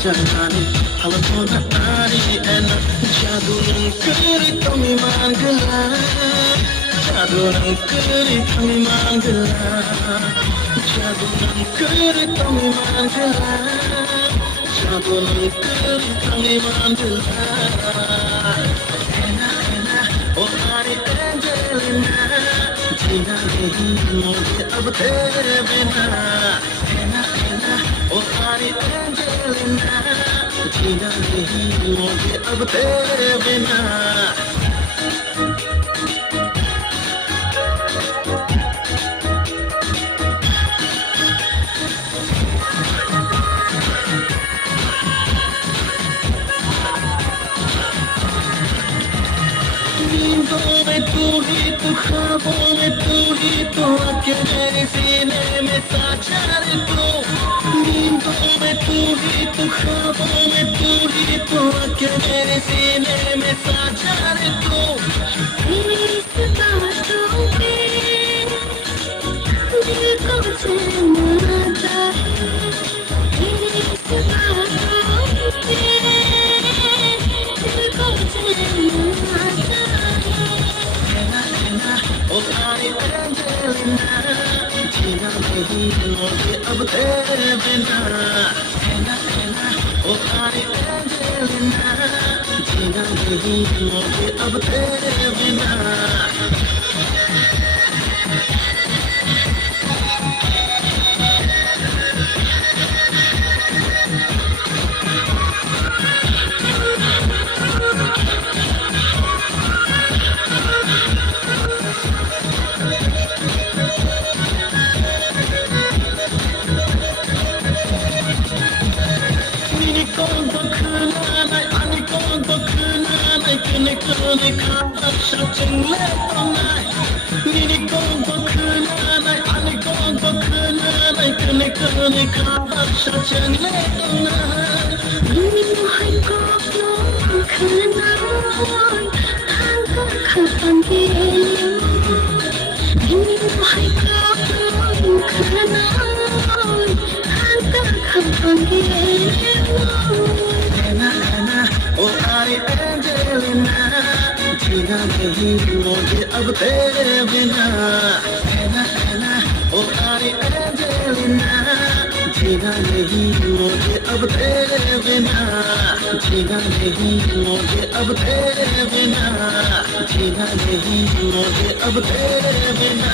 Janani, halapona ari ena jadu kari tami mangala, jadu kari tami mangala, jadu kari tami mangala, jadu kari tami mangala. Ena, oh ari Angelina, जीना नहीं मुझे अब तेरे बिना एना ओ सारी Angelina जीना नहीं मुझे अब तेरे बिना नींदों में तू ही तू ख्वाबों में तू ही तू आके मेरे सीने में साचा रे तू नींदों में तू ही तू ख्वाबों में तू ही तू आके मेरे सीने में साचा रे तू इस बातों पे दिल को चैन आता है इस बातों पे दिल को चैन आता ओ सारी एंजेलिना जीना नहीं मुझे अब तेरे बिना एना ओ सारी एंजेलिना जीना नहीं मुझे अब तेरे बिना Ninikone kabaksha chingle tonai Ninikone kunanai Anikone kunanai Ninikone kabaksha chingle tonai Ninohai kopno kunanai Hanka kapangi Ninohai kopno kunanai Hanka kapangi ओ सारी एंजेलिना जीना नहीं मुझे अब तेरे बिना एना ओ सारी एंजेलिना जीना नहीं मुझे अब तेरे बिना जीना नहीं मुझे अब तेरे बिना जीना नहीं मुझे अब तेरे बिना